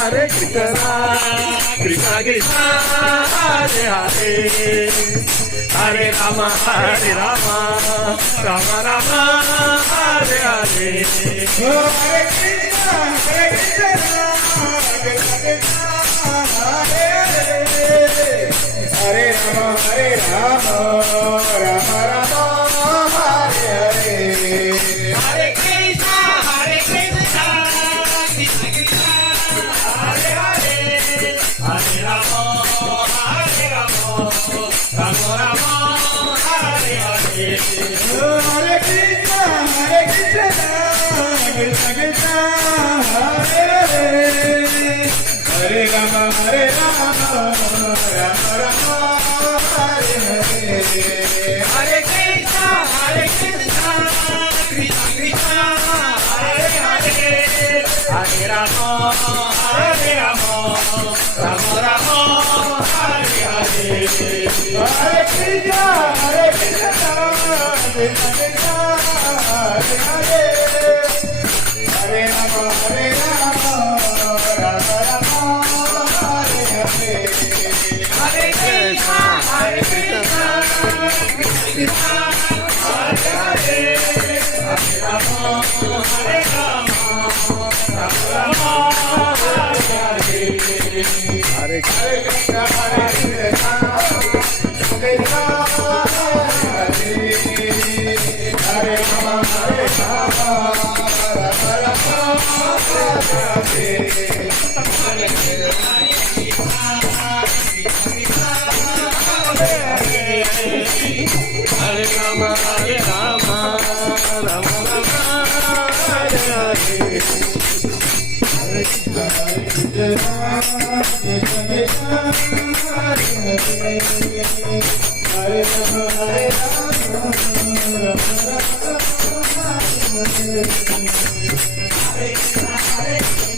Hare Krishna, Krishna Krishna, Hare Hare, Hare Rama, Rama Rama, Hare Hare. Hare Krishna, Krishna Krishna, Hare Hare, Hare Rama, Rama Rama, Hare Hare. Hare Krishna, Krishna Krishna, Hare Hare, Hare Rama, Rama Rama, Hare Hare. Hare Krishna, Krishna Krishna, Hare Hare, Hare Rama, Rama Rama, Hare Hare. Hare Krishna, Krishna Krishna, Hare Hare, Hare Rama, Rama Rama, Hare Hare. Hare Krishna, Krishna Krishna, Hare Hare, Hare Rama, Rama Rama, Hare Hare. Hare Krishna, Krishna Krishna, Hare Hare, Hare Rama, Rama Rama, Hare Hare. Hare Krishna, Krishna Krishna, Hare Rama, Rama Rama, Hare Hare Rama, Rama Rama, Hare Hare. Hare Krishna, Hare Rama, Rama Rama, Hare Hare.